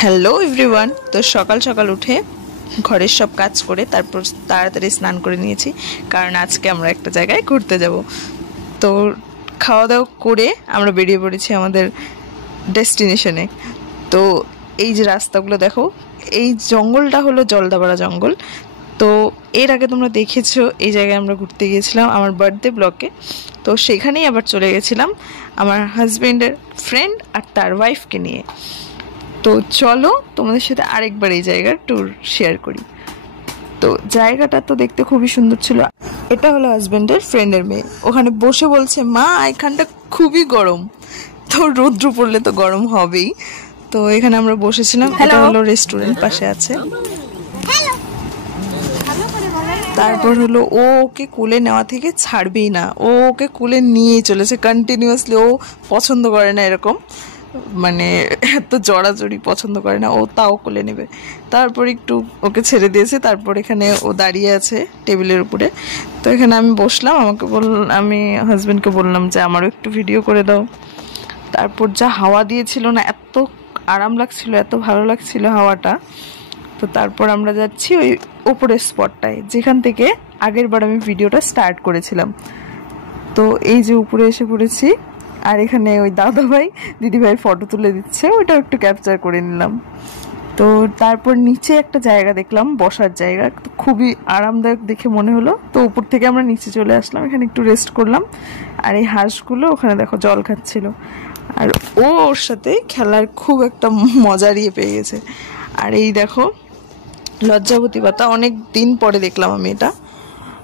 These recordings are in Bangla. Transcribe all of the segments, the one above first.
Hello everyone. তো সকাল সকাল উঠে ঘরের সব কাজ করে তারপর তাড়াতাড়ি স্নান করে নিয়েছি, কারণ আজকে আমরা একটা জায়গায় ঘুরতে যাব। তো খাওয়া দাওয়া করে আমরা বেরিয়ে পড়েছি আমাদের ডেস্টিনেশনে। তো এই যে রাস্তাগুলো দেখো, এই জঙ্গলটা হলো জলদাপাড়া জঙ্গল। তো এর আগে তোমরা দেখেছো এই জায়গায় আমরা ঘুরতে গিয়েছিলাম আমার বার্থডে ব্লকে। তো সেখানেই আবার চলে গেছিলাম আমার হাজব্যান্ডের ফ্রেন্ড আর তার ওয়াইফকে নিয়ে। তো চলো তোমাদের সাথে আরেকবার এই জায়গার ট্যুর শেয়ার করি। তো জায়গাটা তো দেখতে খুবই সুন্দর ছিল। এটা হলো হাজব্যান্ডের ফ্রেন্ডের মেয়ে, ওখানে বসে বলছে মা এখানটা খুবই গরম। তো রৌদ্র পড়লে তো গরম হবেই। তো এখানে আমরা বসেছিলাম, এটা হলো রেস্টুরেন্ট পাশে আছে। তারপর হলো ও ওকে কোলে নেওয়া থেকে ছাড়বেই না, ও ওকে কোলে নিয়েই চলেছে কন্টিনিউয়াসলি। ও পছন্দ করে না এরকম, মানে এত জড়াজড়ি পছন্দ করে না, ও তাও কোলে নেবে। তারপর একটু ওকে ছেড়ে দিয়েছে, তারপর এখানে ও দাঁড়িয়ে আছে টেবিলের উপরে। তো এখানে আমি বসলাম, আমি হাজব্যান্ডকে বললাম যে আমারও একটু ভিডিও করে দাও। তারপর যা হাওয়া দিয়েছিল না, এত আরাম লাগছিল, এত ভালো লাগছিল হাওয়াটা। তো তারপর আমরা যাচ্ছি ওই উপরের স্পটটায় যেখান থেকে আগের বার আমি ভিডিওটা স্টার্ট করেছিলাম। তো এই যে উপরে এসে পড়েছি, আর এখানে ওই দাদাভাই দিদিভাই ফটো তুলে দিচ্ছে, ওইটাও একটু ক্যাপচার করে নিলাম। তো তারপর নিচে একটা জায়গা দেখলাম, বসার জায়গা, তো খুবই আরামদায়ক দেখে মনে হলো। তো উপর থেকে আমরা নিচে চলে আসলাম, এখানে একটু রেস্ট করলাম। আর এই হাঁসগুলো ওখানে দেখো জল খাচ্ছিল, আর ও ওর সাথে খেলার খুব একটা মজারিয়ে পেয়ে গেছে। আর এই দেখো লজ্জাবতী পাতা, অনেক দিন পরে দেখলাম আমি এটা।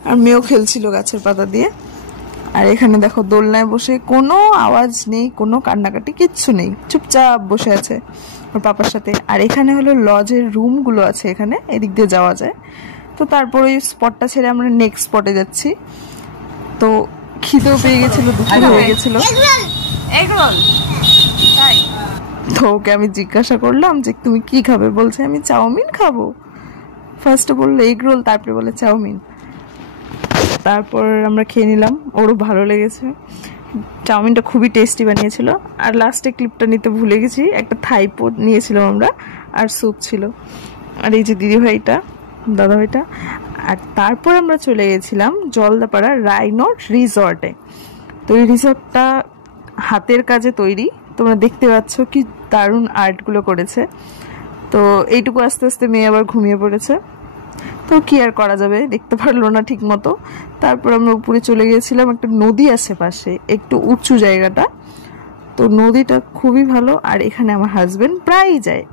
আর মেয়েও খেলছিল গাছের পাতা দিয়ে। আর এখানে দেখো দোলনায় বসে, কোনো আওয়াজ নেই, কোনো কান্নাকাটি কিচ্ছু নেই, চুপচাপ বসে আছে ওর পাপার সাথে। আর এখানে হলো লজের রুমগুলো আছে, এখানে এদিক দিয়ে যাওয়া যায়। তো তারপর ওই স্পটটা ছেড়ে আমরা নেক্সট স্পটে যাচ্ছি। তো খিদেও পেয়ে গেছিল, দুপুর হয়ে গেছিল। তো ওকে আমি জিজ্ঞাসা করলাম যে তুমি কি খাবে, বলছে আমি চাউমিন খাবো। ফার্স্টে বললো এগ রোল, তারপরে বলে চাউমিন। তারপর আমরা খেয়ে নিলাম, ওরও ভালো লেগেছে, চাউমিনটা খুবই টেস্টি বানিয়েছিল। আর লাস্টে ক্লিপটা নিতে ভুলে গেছি, একটা থাই পোড নিয়েছিলাম আমরা, আর স্যুপ ছিল। আর এই যে দিদিভাইটা, দাদাভাইটা। আর তারপর আমরা চলে গেছিলাম জলদাপাড়া রাইনো রিসর্টে। তো এই রিসর্টটা হাতের কাজে তৈরি, তোমরা দেখতে পাচ্ছ কি দারুণ আর্টগুলো করেছে। তো এইটুকু আস্তে আস্তে মেয়ে আবার ঘুমিয়ে পড়েছে। তো কি আর করা যাবে, দেখতে পারলো না ঠিক মতো। তারপর আমরা উপরে চলে গিয়েছিলাম, একটা নদী আছে পাশে, একটু উঁচু জায়গাটা। তো নদীটা খুবই ভালো, আর এখানে আমার হাজবেন্ড প্রায়ই যায়